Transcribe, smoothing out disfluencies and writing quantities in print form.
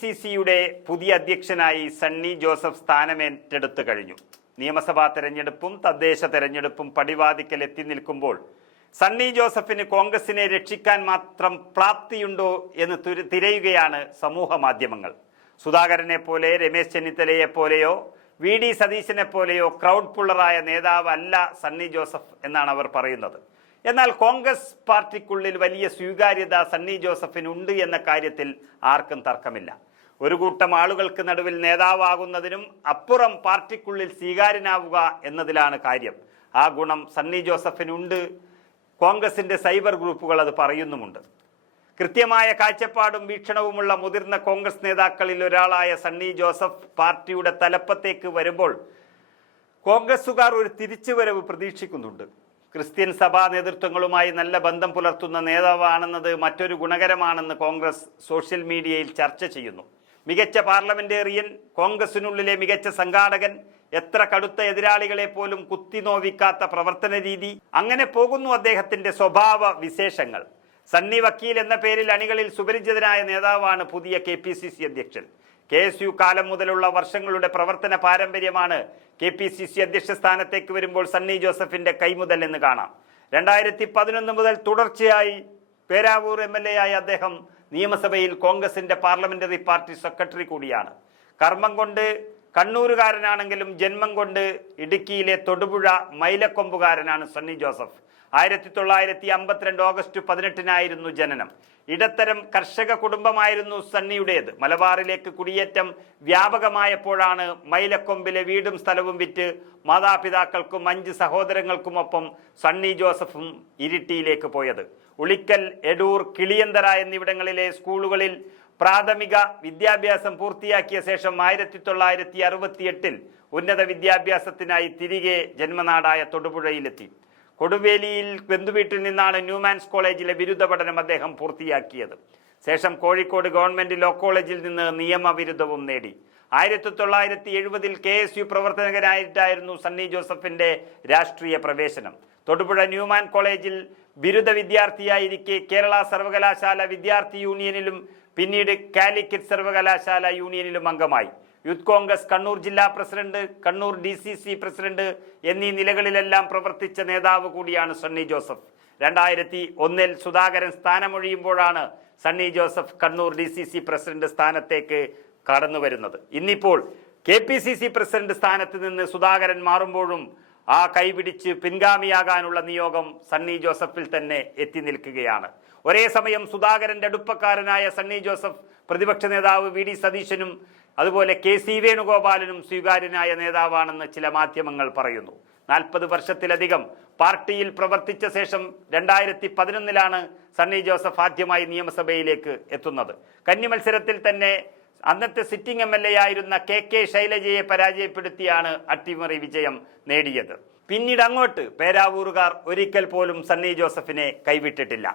സിയുടെ പുതിയ അധ്യക്ഷനായി സണ്ണി ജോസഫ് സ്ഥാനമേറ്റെടുത്തു കഴിഞ്ഞു. നിയമസഭാ തെരഞ്ഞെടുപ്പും തദ്ദേശ തെരഞ്ഞെടുപ്പും പടിവാതിക്കൽ എത്തി നിൽക്കുമ്പോൾ സണ്ണി ജോസഫിന് കോൺഗ്രസിനെ രക്ഷിക്കാൻ മാത്രം പ്രാപ്തിയുണ്ടോ എന്ന് തിരയുകയാണ് സമൂഹ മാധ്യമങ്ങൾ. സുധാകരനെ പോലെ, രമേശ് ചെന്നിത്തലയെ പോലെയോ വി.ഡി. സതീശനെ പോലെയോ ക്രൗഡ് പുള്ളറായ നേതാവല്ല സണ്ണി ജോസഫ് എന്നാണ് അവർ പറയുന്നത്. എന്നാൽ കോൺഗ്രസ് പാർട്ടിക്കുള്ളിൽ വലിയ സ്വീകാര്യത സണ്ണി ജോസഫിനുണ്ട് എന്ന കാര്യത്തിൽ ആർക്കും തർക്കമില്ല. ഒരു കൂട്ടം ആളുകൾക്ക് നടുവിൽ നേതാവാകുന്നതിനും അപ്പുറം പാർട്ടിക്കുള്ളിൽ സ്വീകാര്യനാവുക എന്നതിലാണ് കാര്യം. ആ ഗുണം സണ്ണി ജോസഫിനുണ്ട്. കോൺഗ്രസിന്റെ സൈബർ ഗ്രൂപ്പുകൾ അത് പറയുന്നുമുണ്ട്. കൃത്യമായ കാഴ്ചപ്പാടും വീക്ഷണവുമുള്ള മുതിർന്ന കോൺഗ്രസ് നേതാക്കളിൽ ഒരാളായ സണ്ണി ജോസഫ് പാർട്ടിയുടെ തലപ്പത്തേക്ക് വരുമ്പോൾ കോൺഗ്രസുകാർ ഒരു തിരിച്ചുവരവ് പ്രതീക്ഷിക്കുന്നുണ്ട്. ക്രിസ്ത്യൻ സഭാ നേതൃത്വങ്ങളുമായി നല്ല ബന്ധം പുലർത്തുന്ന നേതാവാണെന്നത് മറ്റൊരു ഗുണകരമാണെന്ന് കോൺഗ്രസ് സോഷ്യൽ മീഡിയയിൽ ചർച്ച ചെയ്യുന്നു. മികച്ച പാർലമെന്റേറിയൻ, കോൺഗ്രസിനുള്ളിലെ മികച്ച സംഘാടകൻ, എത്ര കടുത്ത എതിരാളികളെ പോലും കുത്തിനോവിക്കാത്ത പ്രവർത്തന രീതി, അങ്ങനെ പോകുന്നു അദ്ദേഹത്തിന്റെ സ്വഭാവ വിശേഷങ്ങൾ. സണ്ണി വക്കീൽ എന്ന പേരിൽ അണികളിൽ സുപരിചിതനായ നേതാവാണ് പുതിയ KPCC അധ്യക്ഷൻ. KSU കാലം മുതലുള്ള വർഷങ്ങളുടെ പ്രവർത്തന പാരമ്പര്യമാണ് KPCC അധ്യക്ഷ സ്ഥാനത്തേക്ക് വരുമ്പോൾ സണ്ണി ജോസഫിന്റെ കൈമുതൽ എന്ന് കാണാം. 2011 മുതൽ തുടർച്ചയായി പേരാവൂർ MLA ആയ അദ്ദേഹം നിയമസഭയിൽ കോൺഗ്രസിന്റെ പാർലമെന്ററി പാർട്ടി സെക്രട്ടറി കൂടിയാണ്. കർമ്മം കൊണ്ട് കണ്ണൂരുകാരനാണെങ്കിലും ജന്മം കൊണ്ട് ഇടുക്കിയിലെ തൊടുപുഴ മൈലക്കൊമ്പുകാരനാണ് സണ്ണി ജോസഫ്. 1952 ഓഗസ്റ്റ് 18 ജനനം. ഇടത്തരം കർഷക കുടുംബമായിരുന്നു സണ്ണിയുടേത്. മലബാറിലേക്ക് കുടിയേറ്റം വ്യാപകമായപ്പോഴാണ് മൈലക്കൊമ്പിലെ വീടും സ്ഥലവും വിറ്റ് മാതാപിതാക്കൾക്കും 5 സഹോദരങ്ങൾക്കുമൊപ്പം സണ്ണി ജോസഫും ഇരിട്ടിയിലേക്ക് പോയത്. ഉളിക്കൽ, എടൂർ, കിളിയന്തറ എന്നിവിടങ്ങളിലെ സ്കൂളുകളിൽ പ്രാഥമിക വിദ്യാഭ്യാസം പൂർത്തിയാക്കിയ ശേഷം 1968 ഉന്നത വിദ്യാഭ്യാസത്തിനായി തിരികെ ജന്മനാടായ തൊടുപുഴയിലെത്തി. കൊടുവേലിയിൽ ബന്ധുവീട്ടിൽ നിന്നാണ് ന്യൂമാൻസ് കോളേജിലെ ബിരുദ പഠനം അദ്ദേഹം പൂർത്തിയാക്കിയത്. ശേഷം കോഴിക്കോട് ഗവൺമെന്റ് ലോ കോളേജിൽ നിന്ന് നിയമബിരുദവും നേടി. 1970 KSU പ്രവർത്തകനായിട്ടായിരുന്നു സണ്ണി ജോസഫിന്റെ രാഷ്ട്രീയ പ്രവേശനം. തൊടുപുഴ ന്യൂമാൻ കോളേജിൽ ബിരുദ വിദ്യാർത്ഥിയായിരിക്കെ കേരള സർവകലാശാല വിദ്യാർത്ഥി യൂണിയനിലും പിന്നീട് കാലിക്കറ്റ് സർവകലാശാല യൂണിയനിലും അംഗമായി. യൂത്ത് കോൺഗ്രസ് കണ്ണൂർ ജില്ലാ പ്രസിഡന്റ്, കണ്ണൂർ DCC പ്രസിഡന്റ് എന്നീ നിലകളിലെല്ലാം പ്രവർത്തിച്ച നേതാവ് കൂടിയാണ് സണ്ണി ജോസഫ്. 2001 സുധാകരൻ സ്ഥാനമൊഴിയുമ്പോഴാണ് സണ്ണി ജോസഫ് കണ്ണൂർ DCC പ്രസിഡന്റ് സ്ഥാനത്തേക്ക് കടന്നു വരുന്നത്. ഇന്നിപ്പോൾ KPCC പ്രസിഡന്റ് സ്ഥാനത്ത് നിന്ന് സുധാകരൻ മാറുമ്പോഴും ആ കൈപിടിച്ച് പിൻഗാമിയാകാനുള്ള നിയോഗം സണ്ണി ജോസഫിൽ തന്നെ എത്തി നിൽക്കുകയാണ്. ഒരേ സമയം സുധാകരന്റെ അടുപ്പക്കാരനായ സണ്ണി ജോസഫ് പ്രതിപക്ഷ നേതാവ് V.D. സതീശനും അതുപോലെ KC വേണുഗോപാലനും സ്വീകാര്യനായ നേതാവാണെന്ന് ചില മാധ്യമങ്ങൾ പറയുന്നു. 40 വർഷത്തിലധികം പാർട്ടിയിൽ പ്രവർത്തിച്ച ശേഷം 2011 സണ്ണി ജോസഫ് ആദ്യമായി നിയമസഭയിലേക്ക് എത്തുന്നത്. കന്നി മത്സരത്തിൽ തന്നെ അന്നത്തെ സിറ്റിംഗ് MLA ആയിരുന്ന KK ശൈലജയെ പരാജയപ്പെടുത്തിയാണ് അട്ടിമറി വിജയം നേടിയത്. പിന്നീട് അങ്ങോട്ട് പേരാവൂറുകാർ ഒരിക്കൽ പോലും സണ്ണി ജോസഫിനെ കൈവിട്ടിട്ടില്ല.